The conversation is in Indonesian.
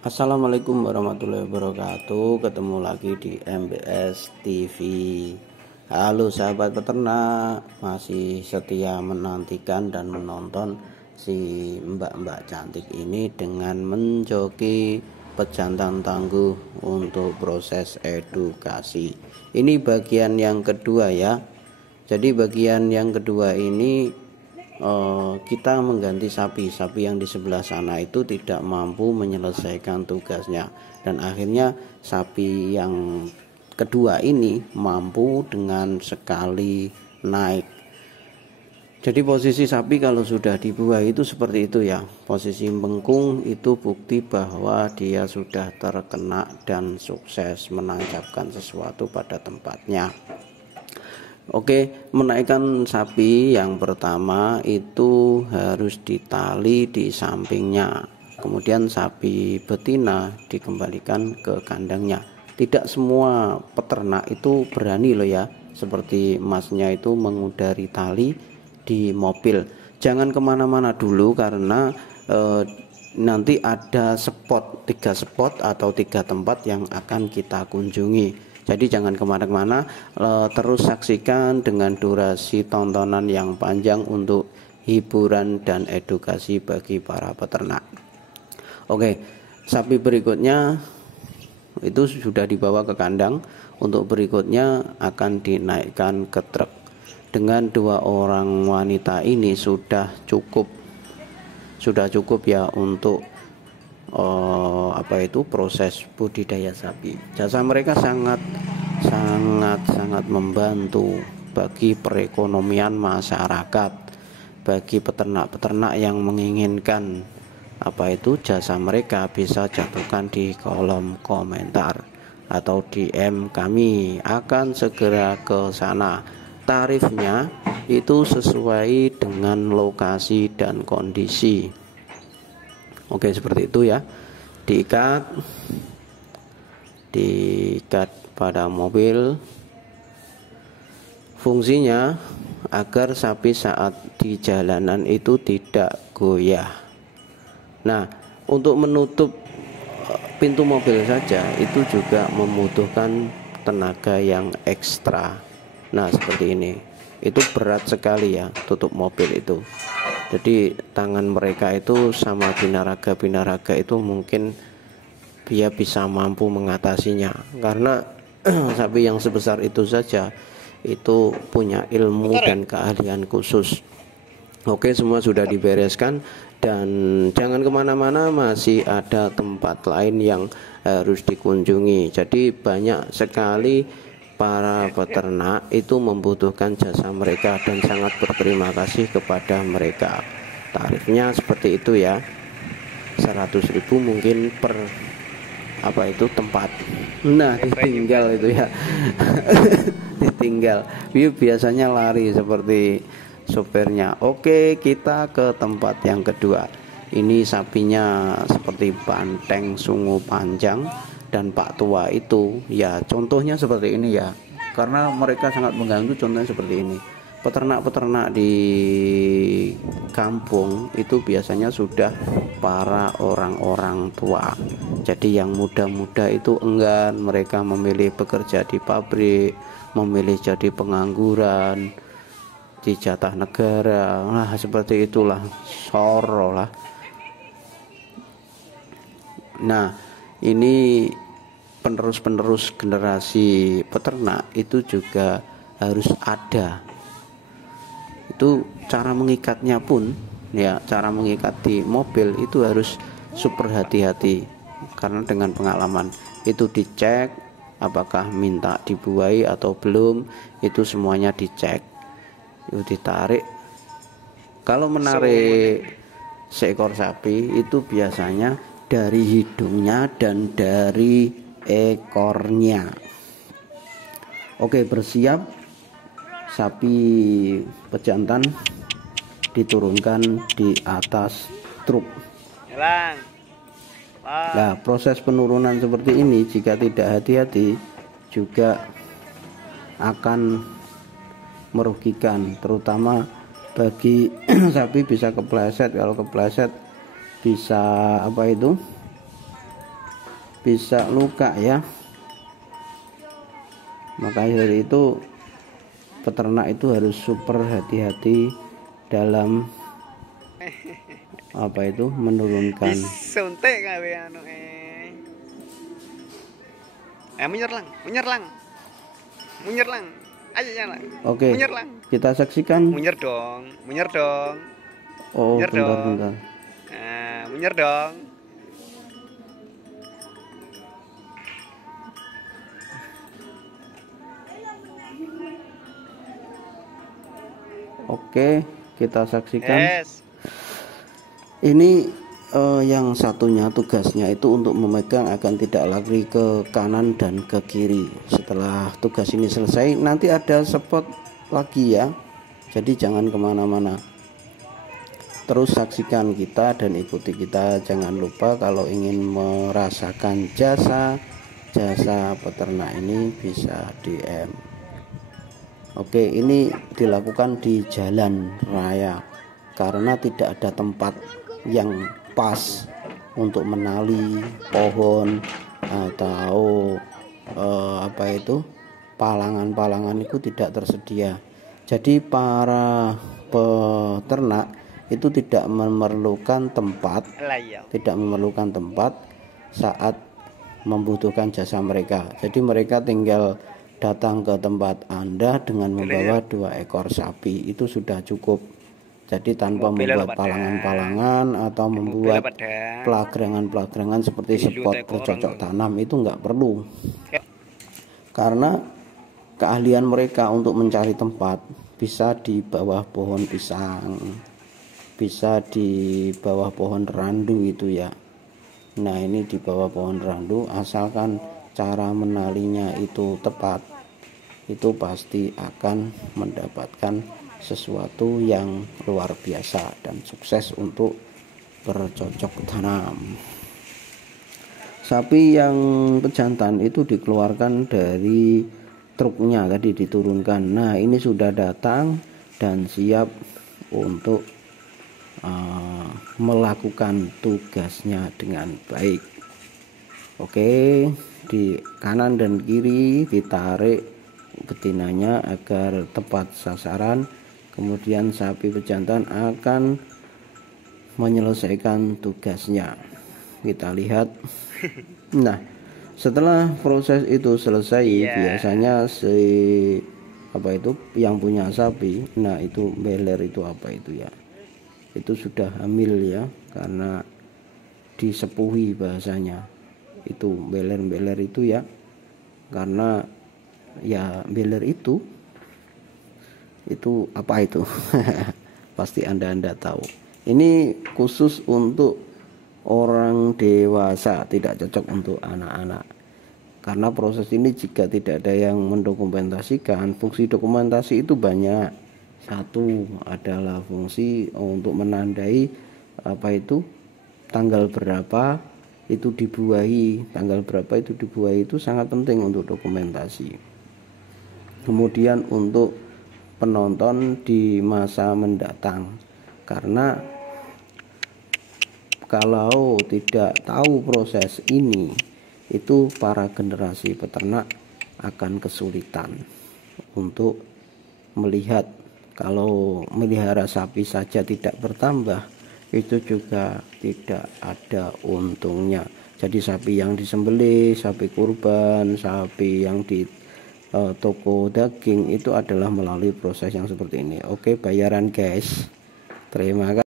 Assalamualaikum warahmatullahi wabarakatuh. Ketemu lagi di MBS TV. Halo sahabat peternak, masih setia menantikan dan menonton si mbak-mbak cantik ini dengan menjoki pejantan tangguh untuk proses edukasi. Ini bagian yang kedua ya. Jadi bagian yang kedua ini kita mengganti sapi yang di sebelah sana itu tidak mampu menyelesaikan tugasnya, dan akhirnya sapi yang kedua ini mampu dengan sekali naik. Jadi posisi sapi kalau sudah dibuai itu seperti itu ya, posisi bengkung itu bukti bahwa dia sudah terkena dan sukses menancapkan sesuatu pada tempatnya. Oke, menaikkan sapi yang pertama itu harus ditali di sampingnya. Kemudian sapi betina dikembalikan ke kandangnya. Tidak semua peternak itu berani loh ya, seperti masnya itu mengudari tali di mobil. Jangan kemana-mana dulu karena nanti ada 3 spot atau 3 tempat yang akan kita kunjungi. Jadi jangan kemana-mana, terus saksikan dengan durasi tontonan yang panjang untuk hiburan dan edukasi bagi para peternak. Oke, sapi berikutnya itu sudah dibawa ke kandang. Untuk berikutnya akan dinaikkan ke truk. Dengan 2 orang wanita ini sudah cukup ya untuk proses budidaya sapi. Jasa mereka sangat membantu bagi perekonomian masyarakat, bagi peternak-peternak yang menginginkan jasa mereka bisa jatuhkan di kolom komentar atau DM kami, akan segera ke sana. Tarifnya itu sesuai dengan lokasi dan kondisi. Oke, seperti itu ya. Diikat pada mobil. Fungsinya agar sapi saat di jalanan itu tidak goyah. Nah, untuk menutup pintu mobil saja itu juga membutuhkan tenaga yang ekstra. Nah, seperti ini. Itu berat sekali ya, tutup mobil itu. Jadi tangan mereka itu sama binaraga itu mungkin dia bisa mampu mengatasinya, karena sapi yang sebesar itu saja itu punya ilmu dan keahlian khusus. Oke, semua sudah dibereskan dan jangan kemana-mana, masih ada tempat lain yang harus dikunjungi. Jadi banyak sekali para peternak itu membutuhkan jasa mereka dan sangat berterima kasih kepada mereka. Tarifnya seperti itu ya, 100.000 mungkin per tempat. Nah, ditinggal itu ya. Ditinggal. Biasanya lari seperti sopirnya. Oke, kita ke tempat yang kedua. Ini sapinya seperti banteng sungu panjang. Dan Pak Tua itu ya contohnya seperti ini ya, karena mereka sangat mengganggu. Contohnya seperti ini, peternak-peternak di kampung itu biasanya sudah para orang-orang tua. Jadi yang muda-muda itu enggan, mereka memilih bekerja di pabrik, memilih jadi pengangguran, di jatah negara. Nah, seperti itulah, soro lah. Nah, ini penerus generasi peternak itu juga harus ada. Itu cara mengikatnya pun ya, cara mengikat di mobil itu harus super hati-hati, karena dengan pengalaman itu dicek apakah minta dibuai atau belum, itu semuanya dicek. Itu ditarik. Kalau menarik seekor sapi itu biasanya dari hidungnya dan dari ekornya. Oke, bersiap. Sapi pejantan diturunkan di atas truk. Nah, proses penurunan seperti ini jika tidak hati-hati juga akan merugikan, terutama bagi sapi bisa kepleset. Kalau kepleset bisa bisa luka ya. Makanya dari itu peternak itu harus super hati-hati dalam menurunkan. Disuntik gawe anu munyer lang ayo jalan. Oke, kita saksikan. Munyer dong Oh, munyer bentar. Nah, munyer dong. Oke, kita saksikan. Yes. Ini yang satunya tugasnya itu untuk memegang agar tidak lari ke kanan dan ke kiri. Setelah tugas ini selesai, nanti ada spot lagi ya. Jadi jangan kemana-mana. Terus saksikan kita dan ikuti kita. Jangan lupa kalau ingin merasakan jasa peternak ini bisa DM. Oke, ini dilakukan di jalan raya karena tidak ada tempat yang pas untuk menali pohon atau palangan itu tidak tersedia. Jadi para peternak itu tidak memerlukan tempat saat membutuhkan jasa mereka. Jadi mereka tinggal datang ke tempat Anda dengan membawa 2 ekor sapi, itu sudah cukup. Jadi tanpa membuat palangan-palangan atau membuat pelagrangan seperti spot bercocok tanam, itu nggak perlu. Karena keahlian mereka untuk mencari tempat bisa di bawah pohon pisang, bisa di bawah pohon randu itu ya. Nah, ini di bawah pohon randu, asalkan cara menalinya itu tepat, itu pasti akan mendapatkan sesuatu yang luar biasa dan sukses untuk bercocok tanam. Sapi yang pejantan itu dikeluarkan dari truknya, tadi diturunkan. Nah, ini sudah datang dan siap untuk melakukan tugasnya dengan baik. Oke, di kanan dan kiri ditarik betinanya agar tepat sasaran. Kemudian sapi pejantan akan menyelesaikan tugasnya. Kita lihat. Nah, setelah proses itu selesai, biasanya yang punya sapi, nah itu beler itu itu sudah hamil ya, karena disepuhi bahasanya. Itu beler itu ya, karena ya beler itu pasti anda tahu. Ini khusus untuk orang dewasa, tidak cocok untuk anak-anak. Karena proses ini jika tidak ada yang mendokumentasikan, fungsi dokumentasi itu banyak. Satu adalah fungsi untuk menandai tanggal berapa itu dibuahi. Tanggal berapa itu dibuahi itu sangat penting untuk dokumentasi. Kemudian untuk penonton di masa mendatang, karena kalau tidak tahu proses ini, itu para generasi peternak akan kesulitan untuk melihat. Kalau melihara sapi saja tidak bertambah, itu juga tidak ada untungnya. Jadi sapi yang disembelih, sapi kurban, sapi yang di toko daging itu adalah melalui proses yang seperti ini. Oke, bayaran guys. Terima kasih.